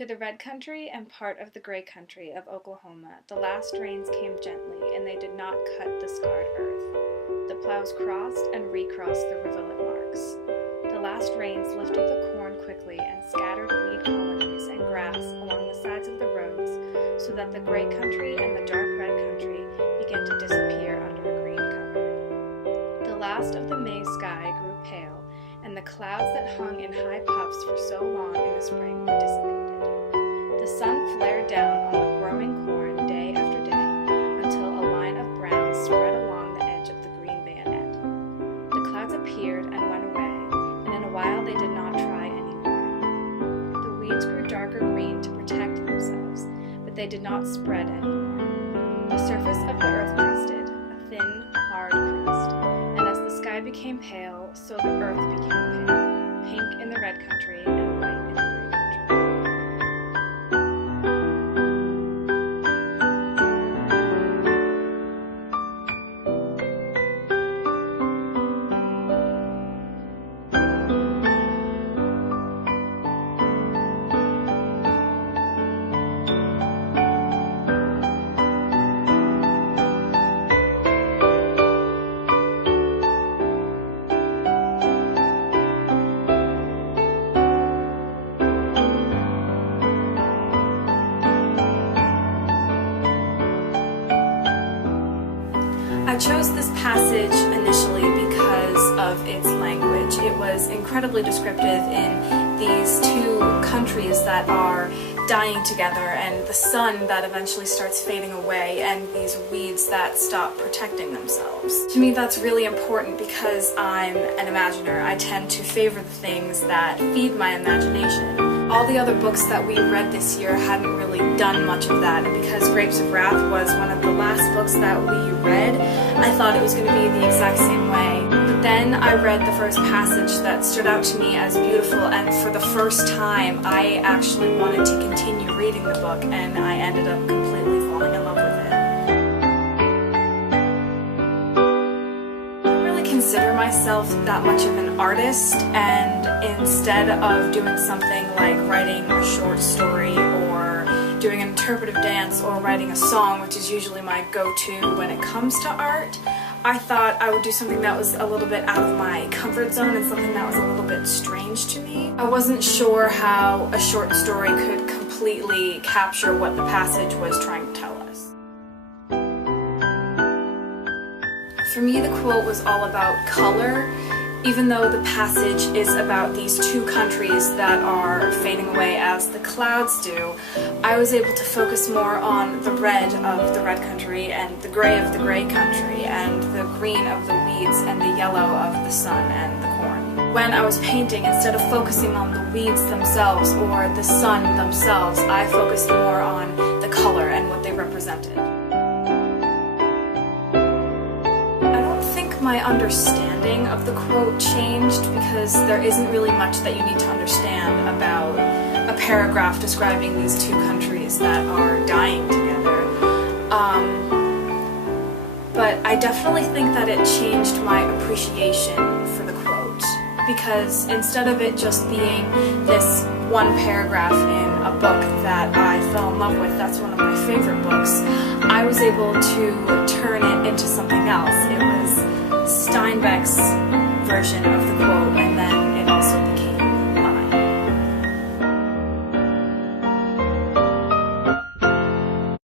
To the red country and part of the gray country of Oklahoma, the last rains came gently, and they did not cut the scarred earth. The plows crossed and recrossed the rivulet marks. The last rains lifted the corn quickly and scattered weed colonies and grass along the sides of the roads, so that the gray country and the dark red country began to disappear under a green cover. The last of the May sky grew pale, and the clouds that hung in high puffs for so long in the spring were dissipated. The sun flared down on the growing corn day after day, until a line of brown spread along the edge of the green bayonet. The clouds appeared and went away, and in a while they did not try any more. The weeds grew darker green to protect themselves, but they did not spread any more. The surface of the earth crusted, a thin, hard crust, and as the sky became pale, so the earth became pale, pink in the red country and white in the gray country. I chose this passage initially because of its language. It was incredibly descriptive in these two countries that are dying together, and the sun that eventually starts fading away, and these weeds that stop protecting themselves. To me, that's really important because I'm an imaginer. I tend to favor the things that feed my imagination. All the other books that we read this year hadn't really done much of that, and because Grapes of Wrath was one of the last books that we read, I thought it was going to be the exact same way. But then I read the first passage that stood out to me as beautiful, and for the first time I actually wanted to continue reading the book, and I ended up completely falling in love with it. I don't really consider myself that much of an artist, and instead of doing something like writing a short story or doing an interpretive dance or writing a song, which is usually my go-to when it comes to art, I thought I would do something that was a little bit out of my comfort zone and something that was a little bit strange to me. I wasn't sure how a short story could completely capture what the passage was trying to tell us. For me, the quote was all about color. Even though the passage is about these two countries that are fading away as the clouds do, I was able to focus more on the red of the red country and the gray of the gray country and the green of the weeds and the yellow of the sun and the corn. When I was painting, instead of focusing on the weeds themselves or the sun themselves, I focused more on the color and what they represented. My understanding of the quote changed because there isn't really much that you need to understand about a paragraph describing these two countries that are dying together. But I definitely think that it changed my appreciation for the quote, because instead of it just being this one paragraph in a book that I fell in love with, that's one of my favorite books, I was able to turn it into something else. It was Steinbeck's version of the quote, and then